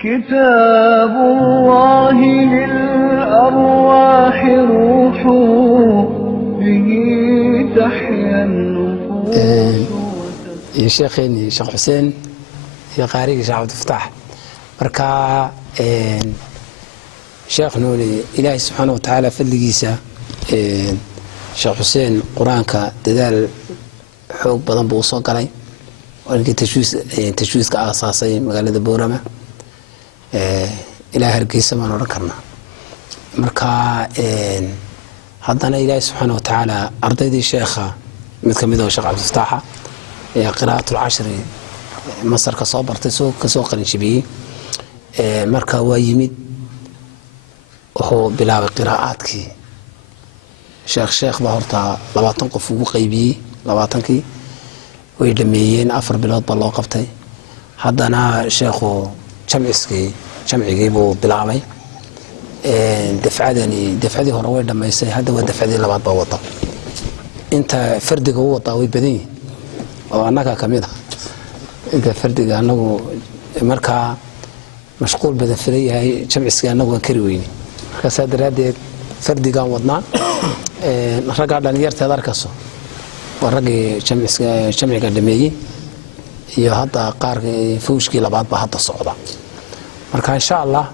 كتاب الله للأرواح روح به تحيا النفوس. يا شيخي شيخ حسين يا قارئ شيخ عبد الفتاح مركا شيخ نولي إلهي سبحانه وتعالى فضليسا شيخ حسين قرآنك ددال حوق بدن بو soo galay oo tashwiiska aasaasay magaalada Boorama ilaa Hargeysa ma oran karna marka haddana ilaahay subhanahu wa ta'ala ardaydii sheekha mid kamid ah sheekh Abdul Fattah ee qiraatul ashri masar ka soo bartay ka soo qalin jibiyay marka waa yimid oo bilaabay qiraa'aadkii sheekh ba horta 20 qof ugu qaybiyay 20kii way dhameeyeen 4 bilood ba loo qabtay haddana sheekhu jamcigii buu bilaabay dafcadii hore way dhamaysay hadda waa dafcadii labaad ba wada inta fardiga uu wada way badan yihiin oo annaga kamid ah inta fardiga anagu markaa mashquul badan filayahay jamciga anagu waan kari weyni marka saadaradeed fardigaan wadnaa ragaa dhalinyarteed arkayso waragii jamciga dhameeyay iyo hadda qaarkii fuushkii labaad ba hadda socda marka insha Allah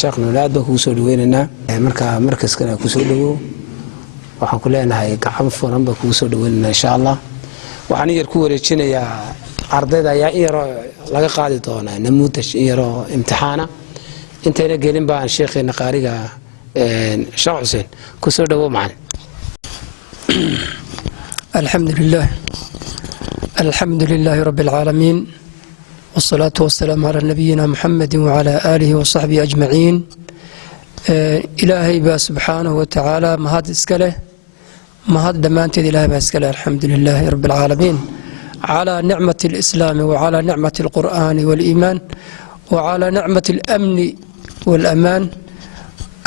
sheekh Nuulaad baa ku soo dhaweynaa marka markaskana ku soo dhawo waxaan ku leenahay gacan furan baa ku soo dhaweynaa insha Allah waxaan yar ku wareejinayaa ardayda ayaa yaro laga qaadi doonaa namuudaj yaro imtixaana intayna gelin baan sheekheena qaariga sheekh Xuseen ku soo dhawo macaan الحمد لله رب العالمين والصلاة والسلام على نبينا محمد وعلى آله وصحبه أجمعين إلهي با سبحانه وتعالى مهد اسكاله مهد دمانتي إلهي با اسكاله الحمد لله رب العالمين على نعمة الإسلام وعلى نعمة القرآن والإيمان وعلى نعمة الأمن والأمان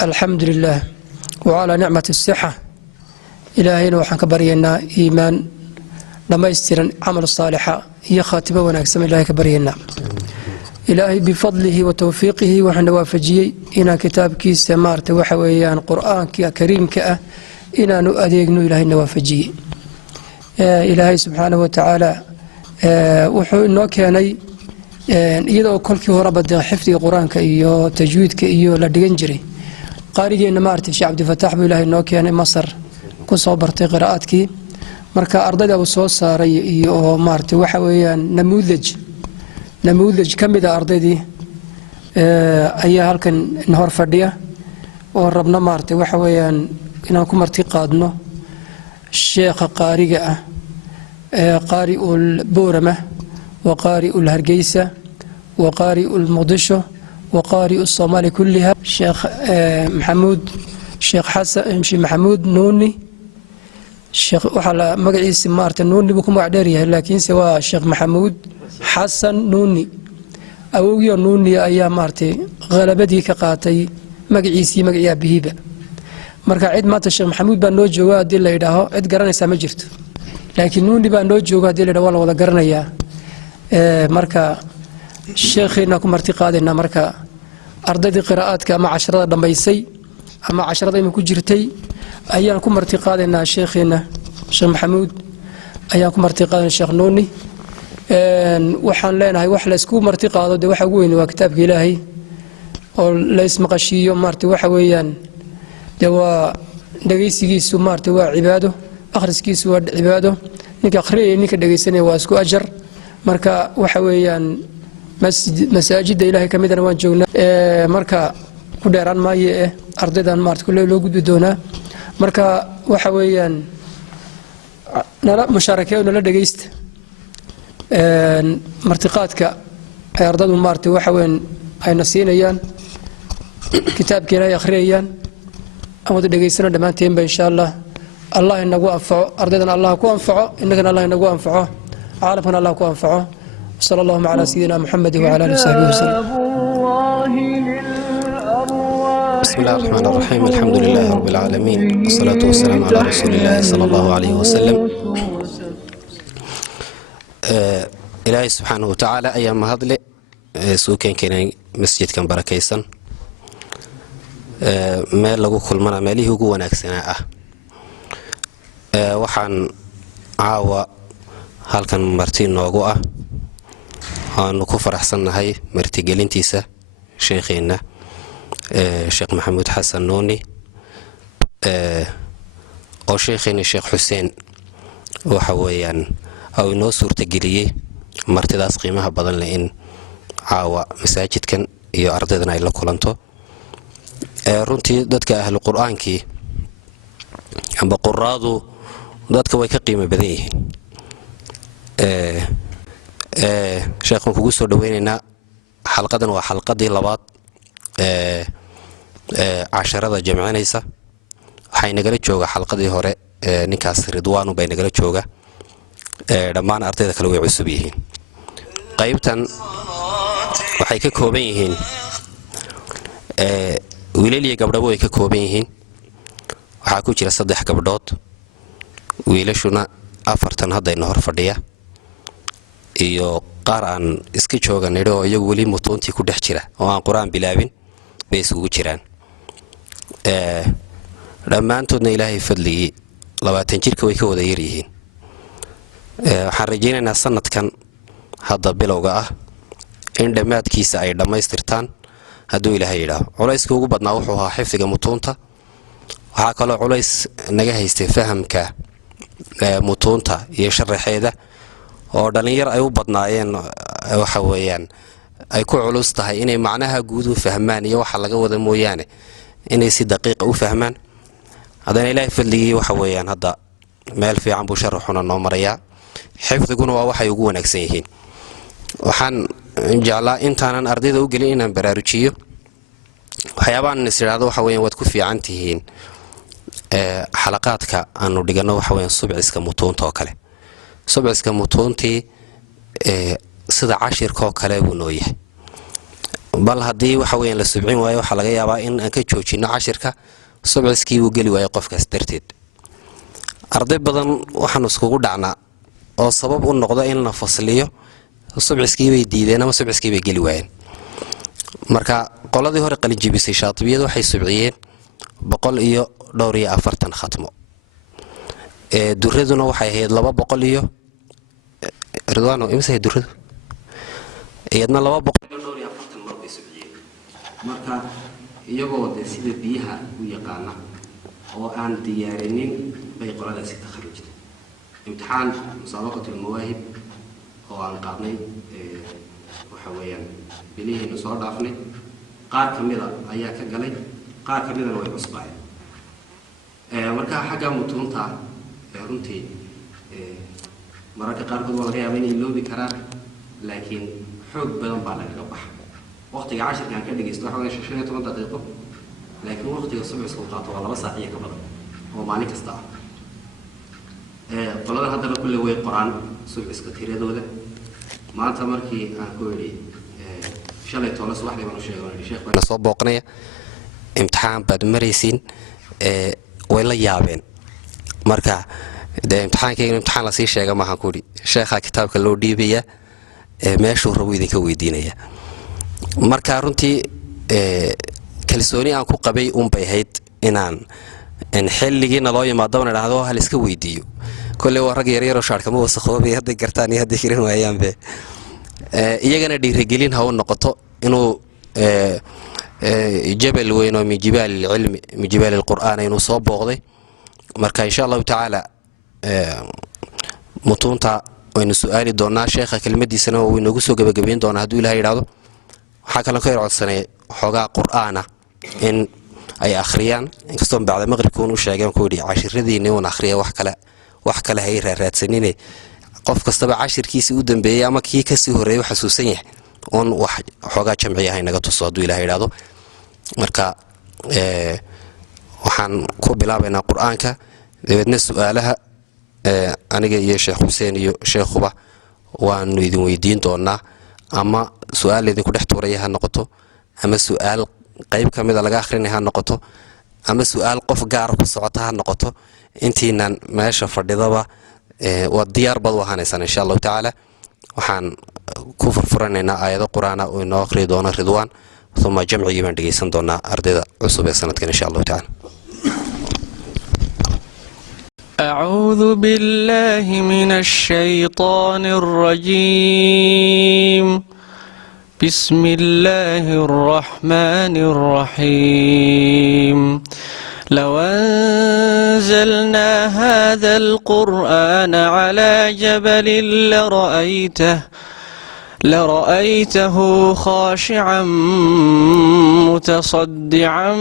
الحمد لله وعلى نعمة الصحة إلهينا وحن كبرينا إيمان لما يستيرن عمل صالحة هي خاتمة ونكسم إلهي كبرينا إلهي بفضله وتوفيقه وحن وافجي إنا كتابك استمارت وحويان قرآن كريم كأ إنا نؤديقن إلهي نوافجي إلهي سبحانه وتعالى وحو إنه كاني إذا كلك هو ربط حفظ قرآن كإيو تجويد كإيو لدينجري قارئ إن مارت الشيخ عبد الفتاح بإلهي إنه كان مصر kusoo bartay qiraa'adkii marka ardayda uu soo saaray iyo maartay waxa weeyaan namuudaj kamid ah ardaydii ayaa halkan hor fadhiya oo rabna maartay waxa weeyaan inaan ku marti qaadno sheekha qaariga ah qaari'ul Boorama wa qaari'ul Hargeysa wa qaari'ul Muqdisho wa qaari'us Soomaali kullaha sheekh maxamuud nuuni الشيخ وحلا مقعيس مارتن نوني بكم وعداريه لكن سوا الشيخ محمود حسن نوني أوجي نوني أيام مارتي غلبتي كقاتي مقعيسي مقعيا بهيبة مركا عيد مات الشيخ محمود بانو جوا دي اللي يداه عيد قرني سامجرت لكن نوني بانو جوا دي اللي يداه ولا قرني يا مركا الشيخ إنكم ارتقادنا مركا أردد قراءات كما 10 دمبيسي أما 10 دم كجرتي أيام كم ارتقادنا شيخنا شيخ محمود أيام كم ارتقادنا الشيخ نوني وحن لنا هاي وحلا سكوب ارتقاد ده وحوين وكتاب إلهي أو ليس مقشي يوم مرت وحويان دوا دقيس جيس ومرت وعباده أخرس جيس وعباده نك أخري نك دقيسني واسكو أجر مركا وحويان مساجد إلهي كمدنا وانجونا مركا كدران ما يه أرضنا مرت كله لو جد دونا marka waxa weeyaan nala mushaarakeeyo nala dhageyst martiqaadka ay ardadu maartay waxa weyn ay nasiinayaan kitaabkeena ay akhriyayaan ama dhageysana dhamaanteen ba insha Allah inagu anfaco ardaydan Allah ku anfaco innagana Allah inagu anfaco caalamkana Allah ku anfaco sallallahu ala sayyidina Muhammad wa ala alihi wa sahbihi wasallam بسم الله الرحمن الرحيم الحمد لله رب العالمين والصلاة والسلام على رسول الله صلى الله عليه وسلم إلهي سبحانه وتعالى أيام هذل suukan keenay masjidkan barakaysan meel lagu kulmana meelihii ugu wanaagsanaa ah. waxaan caawa halkan marti noogu ah aanu ku faraxsannahay martigelintiisa sheekheena sheekh maxamuud xasan nuuni oo sheekheena sheekh xuseen waxa weeyaan oo inoo suurtageliyey martidaas qiimaha badan leh in caawa masaajidkan iyo ardaydana ay la kulanto. runtii dadka ahlu qur'aankii amba quraadu dadka way ka qiimo badan yihiin. sheekhan kugu soo dhaweynaynaa xalqadan waa xalqadii labaad casharada jamcinaysa. waxay nagala jooga xalqadii hore ninkaas ridwaanu bay nagala jooga. dhammaan ardayda kale way cusub yihiin. qaybtan waxay ka kooban yihiin wiilal iyo gabdhabo way ka kooban yihiin. waxaa ku jira 3 gabdhood, wiilashuna 4 haddayna hor fadhiya iyo qaar aan iska jooganidho oo iyagu weli mutuuntii ku dhex jira oo aan qur'aan bilaabin bay isugu jiraan. dhammaantoodna ilaahay fadligii 20 jirka way ka wada yaryihiin. waxaan rajaynaynaa sanadkan hadda bilowga ah in dhammaadkiisa ay dhammaystirtaan hadduu ilaahay yidhaaho. culayska ugu badnaa wuxuu ahaa xifdiga mutuunta. waxaa kaloo culays naga haystay fahamka mutuunta iyo sharaxeeda oo dhallinyar ay u badnaayeen. waxa weeyaan ay ku culus tahay inay macnaha guud u fahmaan iyo waxa laga wada mooyaane inay si daqiiqa u fahmaan. haddana ilaahay fadligii waxa weeyaan hadda meel fiican buu sharaxuna noo marayaa. xifdiguna waa waxay ugu wanaagsan yihiin. waxaan jeclaa intaanan ardayda u gelin inaan baraarujiyo waxyaabaan is idhaahdo waxa weeyaan waad ku fiican tihiin xalaqaadka aanu dhigano waxa weeyaan subciska mutuunta oo kale. subciska mutuuntii sida cashirka oo kale buu noo yahay. bal haddii waxa weeyaan la subcin waayo waxaa laga yaabaa in aan ka joojino cashirka subciskii uu geli waayo qofkaas darteed. arday badan waxaan iskugu dhacnaa oo sabab u noqda in la fasliyo subciskii bay diideen ama subciskii bay geli waayeen. marka qoladii hore qalin jibisay shaatibiyadu waxay subciyeen 140 khatmo. duraduna waxay ahayd 200 iyo ridwaano imse duradu iyadna 240 mar bay subciyeen. marka iyagoo de sida biyaha u yaqaana oo aan diyaarinin bay qoladaasi takharujtay. imtixaan musaabaqatul mawaahib oo aan qaadnay waxa weeyaan bilihiina soo dhaafnay. qaar kamida ayaa ka galay, qaar kamidana way cusbaayeen. marka xagga mutuunta runtii mararka qaarkood waa laga yaabaa inay loobi karaan, laakiin xoog badan baa lagaga baxa. waqtiga cashirka aan ka dhagaysto waxa weeyaan 15 daqiiqo, laakiin waqtiga subciska uu qaato waa 2 saac iyo ka badan oo maalin kasta ah. qolada haddana kulle way qoraan subciska tiradooda. maanta markii aan ku yidhi shalay toona subaxdii baan u sheegay sheekh baan soo booqnaya imtixaan baad maraysiin way la yaabeen. marka imtixaankayga imtixaan la sii sheega maahan ku yidhi sheekha kitaabka loo dhiibaya meeshuu rabo idinka weydiinaya. marka runtii kalsooni aan ku qabay bay ahayd inaan xilligiina loo yimaadabana idhaahdo hal iska weydiiyo. kolley waa rag yaryaroo shaarkama wasakhoobay hadday gartaan iyo hadday kiran waayaanbe iyagana dhiirigelin ha u noqoto inuu jabal weyn oo min jibaal ilcilmi min jibaal ilqur'aan inuu soo booqday. marka insha allahu tacaala mutuunta waynu su'aali doonaa. sheekha kelmadiisana wuu inoogu soo gabagabayn doonaa hadduu ilahay yidhaahdo. waxaa kaloo ka yar codsanay xoogaa qur'aana in ay akhriyaan. inkastoo bacda maqribka uun u sheegeen ku yidhi cashiradiinni uun akhriya wax kale hay raadsanine qof kastaba cashirkiisii u dambeeyey ama kii kasii horreeyay xasuusan yahay oon wax xoogaa jamciya hay naga tuso hadduu ilahay yidhaahdo. marka waxaan ku bilaabaynaa qur'aanka, dabeedna su'aalaha aniga iyo sheekh xuseen iyo sheekhuba waanu idin weydiin doonaa. ama su'aal idinku dhex tuuraya ha noqoto, ama su'aal qayb ka mida laga akhrinaya ha noqoto, ama su'aal qof gaar ku socota ha noqoto. intiinan meesha fadhidaba waa diyaar bad u ahaanaysaan insha allahu tacaala. waxaan ku furfuranaynaa aayado qur-aana oo inoo akhriyi doona ridwaan uma jamcigii baan dhegaysan doonaa ardayda cusub ee sanadkan insha allahu tacaala. أعوذ بالله من الشيطان الرجيم. بسم الله الرحمن الرحيم. لو أنزلنا هذا القرآن على جبل لرأيته خاشعا متصدعا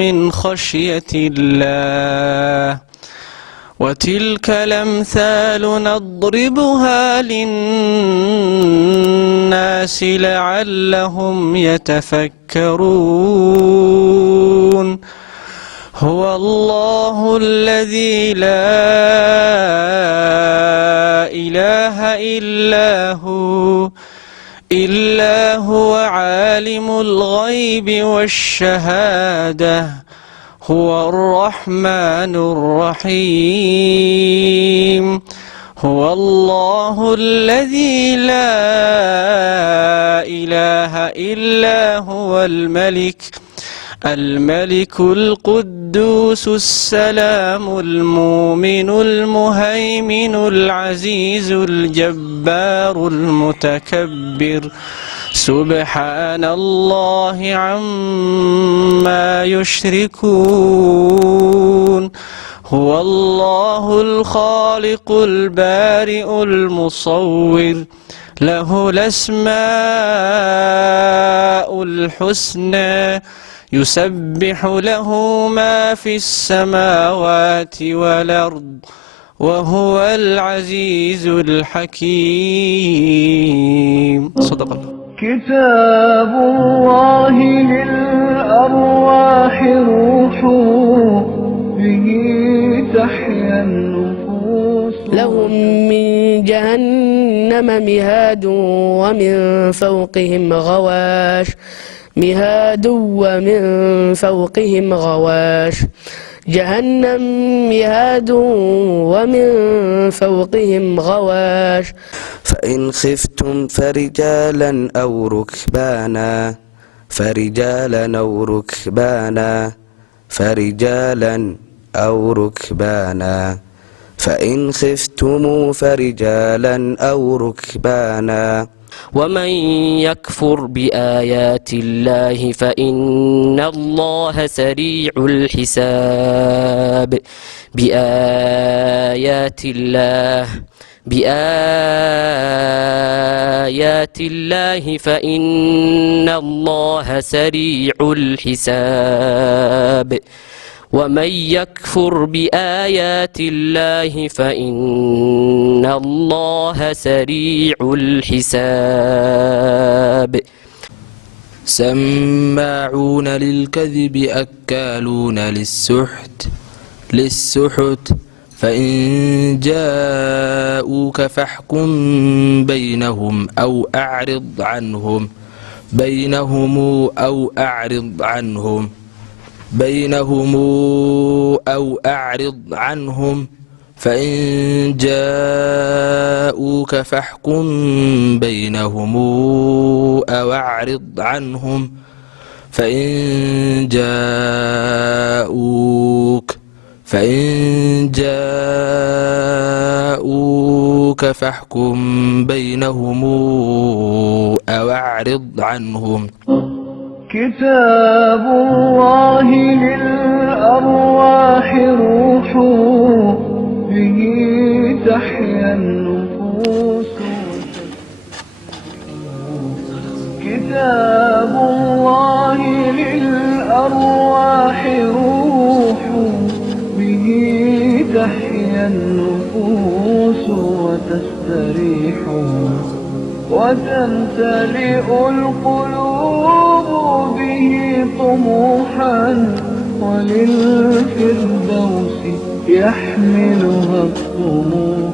من خشية الله وتلك الأمثال نضربها للناس لعلهم يتفكرون. هو الله الذي لا إله إلا هو عالم الغيب والشهادة هو الرحمن الرحيم. هو الله الذي لا إله إلا هو الملك القدوس السلام المؤمن المهيمن العزيز الجبار المتكبر سبحان الله عما يشركون. هو الله الخالق البارئ المصور له الأسماء الحسنى يسبح له ما في السماوات والأرض وهو العزيز الحكيم. صدق الله. كتاب الله للأرواح روح به تحيا النفوس. لهم من جهنم مهاد ومن فوقهم غواش ومن فوقهم غواش جهنم مهاد ومن فوقهم غواش. فإن خفتم فرجالا أو ركبانا فإن خفتم فرجالا أو ركبانا. ومن يكفر بآيات الله فإن الله سريع الحساب. بآيات الله فإن الله سريع الحساب. ومن يكفر بآيات الله فإن الله سريع الحساب. سماعون للكذب أكالون للسحت فإن جاءوك فاحكم بينهم أو أعرض عنهم فإن جاءوك فاحكم بينهم أو أعرض عنهم فإن جاءوك فاحكم بينهم أو أعرض عنهم. كتاب الله للأرواح روح به تحيا النفوس. كتاب الله للأرواح روح به تحيا النفوس وتستريح وتمتلئ القلوب به طموحا وللفردوس يحملها الطموح.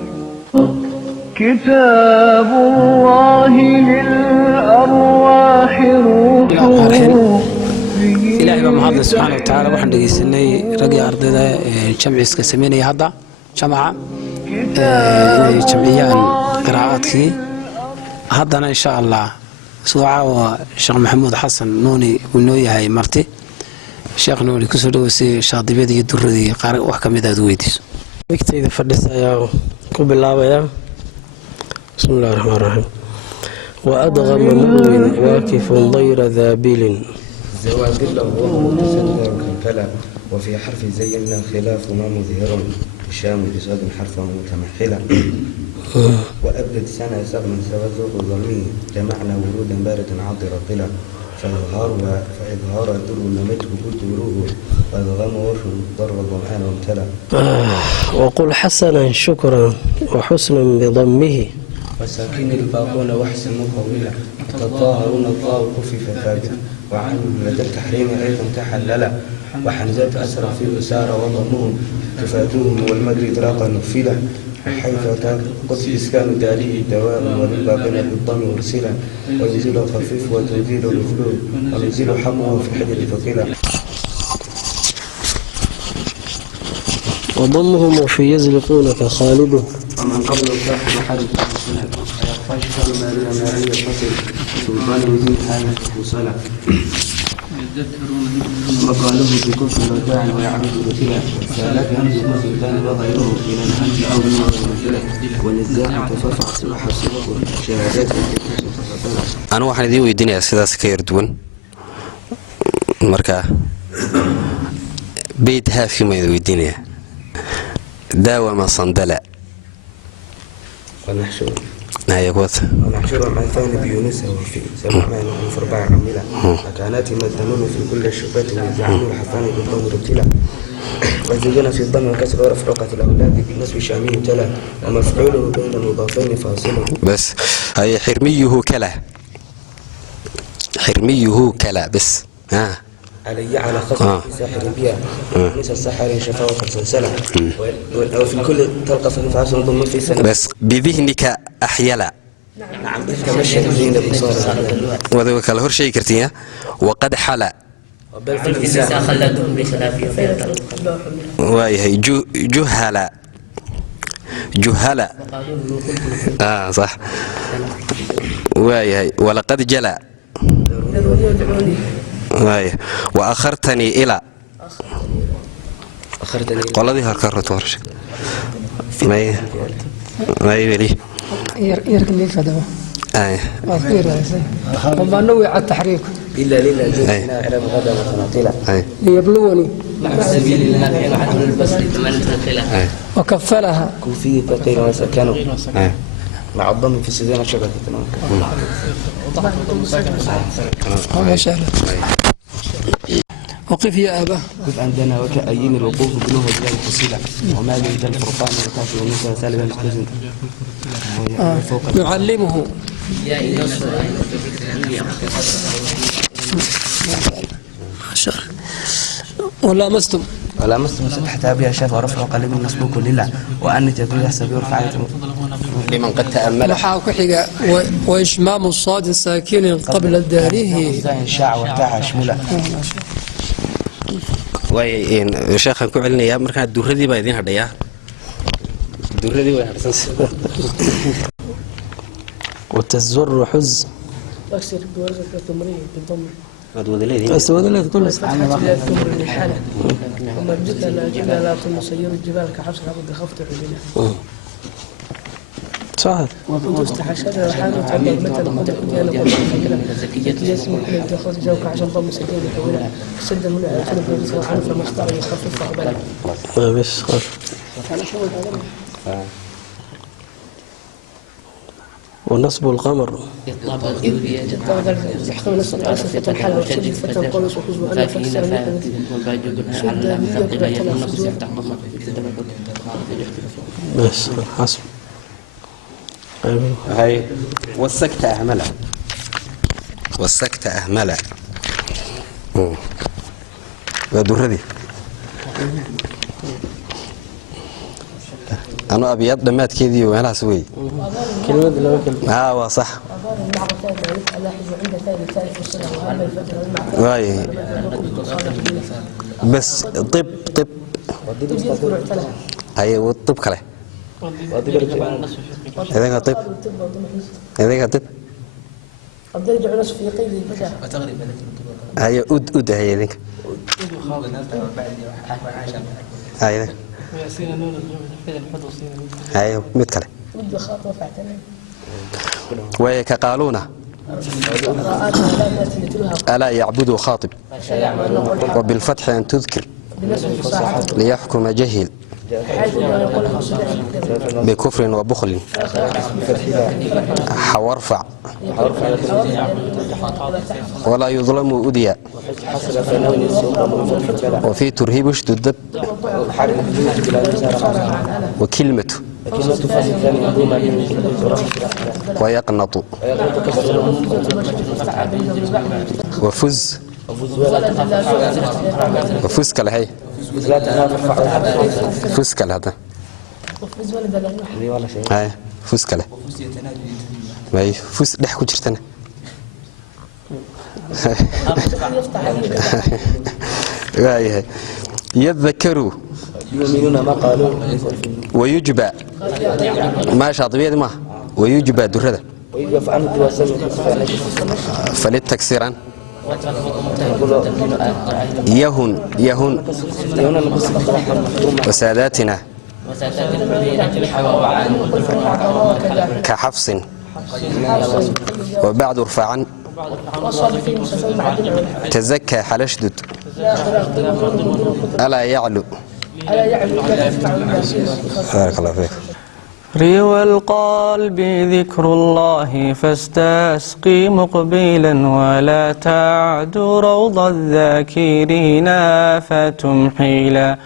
كتاب الله للأرواح روح إلهي بمحضر سبحانه وتعالى waxaan dhageysanay ragii ardayda jamciiska sameynaya hadda jamaca inay jamciyaan qiraa'aadkii haddana insha allah soo caawa sheekh maxamuud xasan nuuni uu noo yahay marti sheekh nuuni kusoo dhaweysay shaadibadii iyo duradii qaar wax ka mid aad weydiiso wigtayda fadhis ayaa ku bilaabayaa بسم الله الرحمن الرحيم وأدغم مؤمن واكف ضير ذابل زوادله وهو متسلل كالكلى وفي حرف زينا خلاف ما مظهر الشام بصاد حرفا متمحلا وأبدت سنة سغما سوى ذوق ظلمه جمعنا ورودا باردة عاطر قلا فإظهار در نمجه قلت وروه وأدغم وش ضر الظمآن وامتلى وقل حسنا شكرا وحسنا بضمه وساكن الباقون وحسن مطولا تطاهرون الطاء خفف ثابت وعنه لدى التحريم أيضا تحللا وحمزات أسرى في وسار وضمهم كفاتهم والمدر إدراقا نفلا حيث قد إسكان داري دواء وللباقين بالضم مرسلا وينزل خفيف وتنزيل الفلول وينزل حمه في الحجر ثقيلا وضمهم وفي يزلقونك خالده ومن قبل الكاف محرك السنة فاشكر ماريا فصل سلطان وزين هذا وصلا وقاله بكفر وداع ويعبد رسلا سالك همز سلطان وغيره إلى الهمز أو من المثلة ونزاع تفرفع سبح السبق شهادات أنا waxaan idin weydiinayaa sidaas ka yar duwan marka beyd haafki ma idin weydiinayaa daawama sandala ونحشر هيا قوت ونحشر مع ثاني بيونس وفي سمعنا في 4 عملا وكانت مذنون في كل الشبات ويزعمون الحفان بالضم رتلا وزينا في الضم وكسر ورف رقة الأولاد بالنسب شامي تلا ومفعوله بين المضافين فاصله بس هي حرميه كلا بس ها علي على خصم في ساحر بيا مثل السحر شفا وسلسلة وفي كل طلقة فاصل ضم في سنة بس بذهنك أحيلا نعم كمشي زين بصار وذوك الهر شيء كرتيها وقد حلا بل في الإساءة خلدهم بخلافه وهي جهلا صح وهي ولقد جلا وأخرتني إلى والله هركرت ورش ما يبلي يركن لي فدوه أخير وما نوي على التحريك إلا جئنا إلى غدا وتناطلا ليبلوني سبيل الله يبعث البصر ثمن الخلاف وكفلها كوفي ثقيل وسكنوا مع الضم في سيدنا شبكة ما شاء الله وقف يا أبا كيف عندنا وكأين الوقوف بنوه الجال فصيلة وما لي ذا الفرقان والكافي والنساء سالبا مستزن يعلمه ما شاء الله ولامستم ستة تابعها شاف ورفع وقلب المسبوك لله وأن تبريد حسب يرفع لمن قد تأمل وحاك حقا وإشمام الصاد ساكن قبل الداره شاع وارتاح شمولا وين شيخ ku celinaya marka duuradii baa idin hadhaya duuradii way hadhsan وتزر حز أكثر بوزن التمرين بالضم أسود لك كل وما بدك لا تسير الجبال كحبس لابد خفت عجلة صح وكنت استحشرها وحاولت تعبر مثل قد حجي أنا قلت زكية يسمى كل الدخول جوك عشان ضم سجين حولها سد من الألف بس وعنف المصدر يخفف عبالي مش خلاص ونصب القمر يحكم نص الأسف فتن حلا وشدد فتن قلص وحزب أنا فكسر بس حسب هاي والسكتة أهملة ودردي أنا أبيض دمات كذي وأنا سوي كلمة لو كلمة هو صح واي بس طب هاي والطب كله إذا طب إذا طب الضرب نصف في قيد البشر هي أد هي ذيك هاي ذيك هاي متكلم ود خاطر فاعتنا ويكقالون ألا يعبدوا خاطب وبالفتح أن تذكر ليحكم جهل بكفر وبخل حوارفع ولا يظلم أديا وفي ترهيب اشتد وكلمة ويقنط وفز وفز كالهي فز كال هذا هاي فز كله ما فز دح كجرتنا هاي يذكروا يؤمنون ما قالوا ويجبى ما شاطبيه ما ويجبى درده ويجب فعل التواصل فللتكسيرا يهن وساداتنا كحفص وبعد رفعا تزكى حلشدد ألا يعلو بارك الله فيك روى القلب ذكر الله فاستسقي مقبلا ولا تعد روض الذاكرين فتمحيلا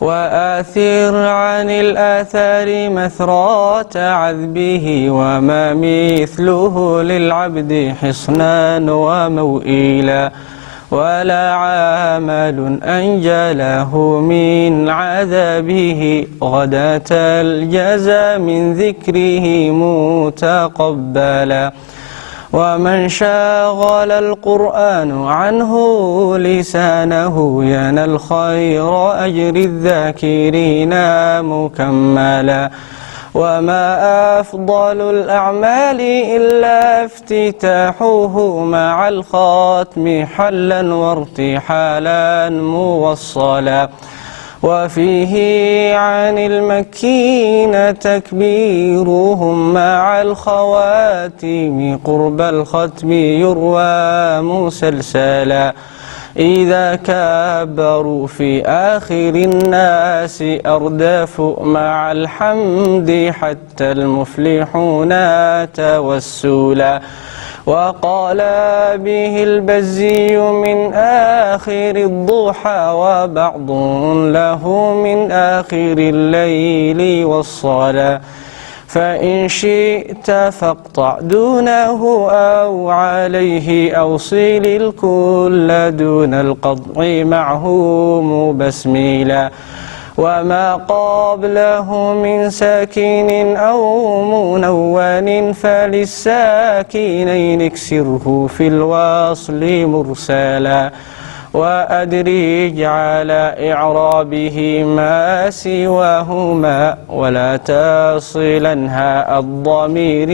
وآثر عن الآثار مثرات عذبه وما مثله للعبد حصنا وموئيلا ولا عمل أنجله من عذابه غداة الجزى من ذكره متقبلا ومن شاغل القرآن عنه لسانه ينال الخير أجر الذاكرين مكملا وما أفضل الأعمال إلا افتتاحه مع الختم حلا وارتحالا موصلا وفيه عن المكين تكبيرهم مع الخواتم قرب الختم يروى مسلسلا إذا كبروا في آخر الناس أردفوا مع الحمد حتى المفلحون توسلا وقال به البزي من آخر الضحى وبعض له من آخر الليل والصلاة فإن شئت فاقطع دونه أو عليه أوصل الكل دون القطع معه مبسملا وما قبله من ساكن أو منون فللساكنين اكسره في الوصل مرسلا وأدرج على إعرابه ما سواهما ولا تصلنها الضمير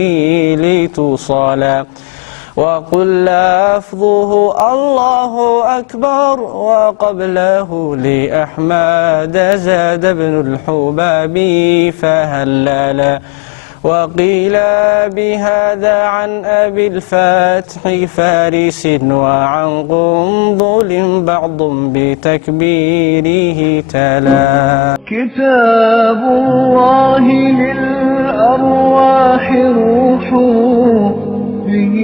لتصالا وقل لفظه الله أكبر وقبله لأحمد زاد بن الحباب فهللا وقيل بهذا عن أبي الفتح فارس وعن قنظل بعض بتكبيره تلا كتاب الله للأرواح روح به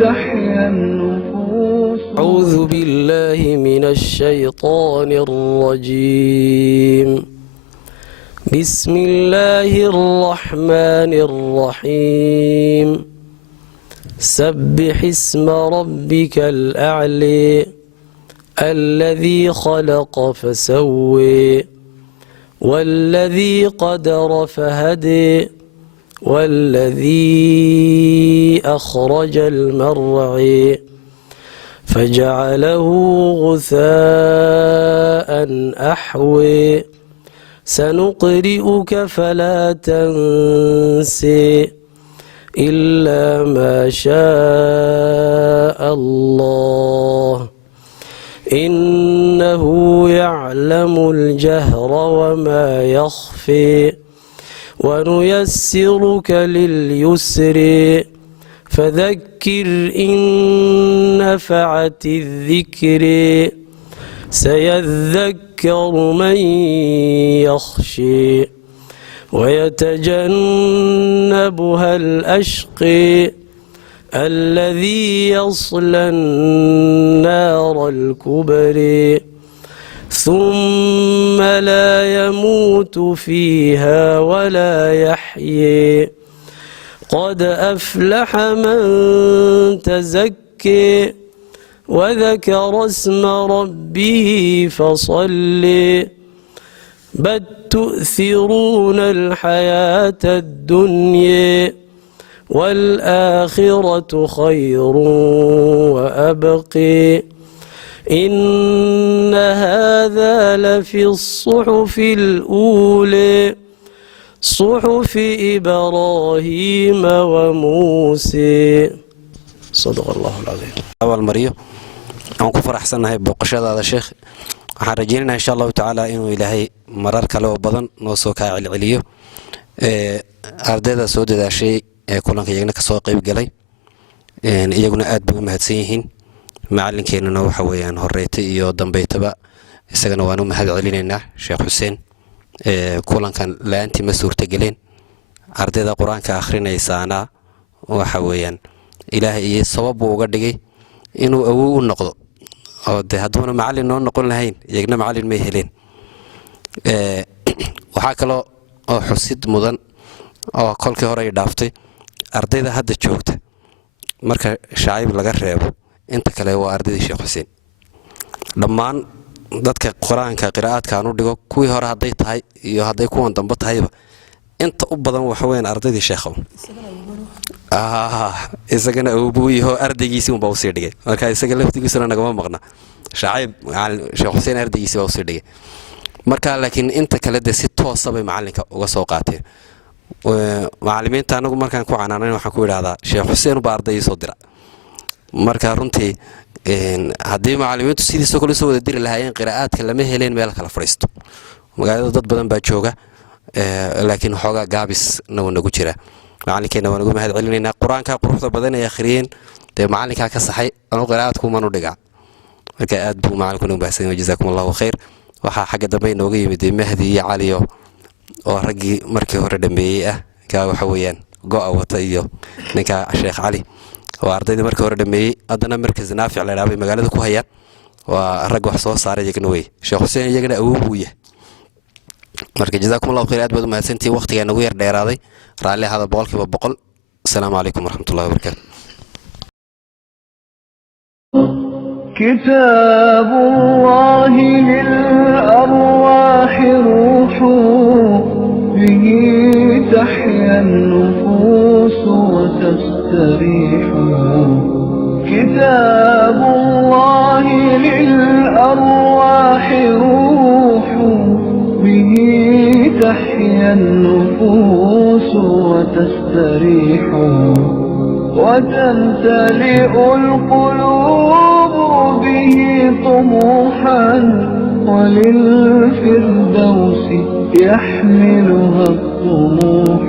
تحيا النفوس. أعوذ بالله من الشيطان الرجيم. بسم الله الرحمن الرحيم. سبح اسم ربك الأعلى الذي خلق فسوى والذي قدر فهدى والذي أخرج المرعى فجعله غثاء أحوى سنقرئك فلا تنسي إلا ما شاء الله إنه يعلم الجهر وما يخفي ونيسرك لليسر فذكر إن نفعت الذكر سيذكر من يخشي ويتجنبها الأشقي الذي يصلى النار الكبرى ثم لا يموت فيها ولا يحيي قد أفلح من تزكي وذكر اسم ربه فصلي بل تؤثرون الحياة الدنيا والآخرة خير وأبقي إن هذا لفي الصحف الأولى صحف إبراهيم وموسى صدق الله العظيم. أول مريو أنكو فرحسن هاي بقشة هذا شيخ حرجينا إن شاء الله تعالى إنه إلهي مرار كلو بدن نوسوك عليو أرداد سود هذا شيء كلنا كيجنا كسوق قلي يجونا أد بمهتسينهن معلن كنا نوح ويان هريتي يودن بيتبا استجنا وانو مهد علينا شيخ حسين كلنا كان لا أنت مسؤول تجلين أرداد القرآن كآخرين يسانا وحويان إلهي الصواب وقدجي إنه أول نقض أو ده هدونا معلن نون نقول لهين يجنا معلن ميهلين وحكلا أو حسيد مدن أو كل كهراء دافتي أرداد هذا شوكت مركز شعيب لجرب أنت كلا هو أرداد الشيخ حسين لما dadka quraanka qiraa'adka aanu dhigo kuwii hore haday tahay iyo haday kuwan dambe tahayba inta u badan waxa weyn ardaydii sheekhow isagana uu buuyo ardaygiisii uu sii dhigay marka isaga laftigiisuna nagama maqna shacayb sheekh Xuseen ardaygiisii uu sii dhigay marka laakiin inta kale de si toos ah bay macalinka uga soo qaateen macallimiinta anagu markaan ku canaanay waxaan ku yiraahdaa sheekh Xuseen baa ardaygiisa soo dira marka runtii haddii macallimiintu sidii kale soo wada diri lahaayeen qiraa'adka lama heleen meel kala fariisto magaalada dad badan baa jooga laakiin xoogaa gaabis nagu jira macalinkeena waan ugu mahad celinaynaa quraanka quruxda badan ee akhriyeen de macalinka ka saxay anu qiraa'adku ma nu dhigaa marka aad buu macalinku u baahsan yahay jazakumullahu khayr waxa xagga dambe inooga yimid Mahdi iyo Cali oo ragii markii hore dhameeyay ah ka waxa weeyaan go'a wata iyo ninka Sheekh Cali oo ardayda markii hore dhameeyay adana markii Naafic la dhaabay magaalada ku hayaan waa rag wax soo saaray iyagana way Sheekh Xuseen iyagana awood u yahay marka jazakumullahu khayr aad baad mahadsantii waqtiga nagu yar dheeraaday raalli hada boqolkiiba boqol السلام عليكم ورحمة الله وبركاته. كتاب الله للأرواح روح به تحيا النفوس وتستريح كتاب الله للأرواح روح به تحيا النفوس وتستريح وتمتلئ القلوب به طموحا وللفردوس يحملها الطموح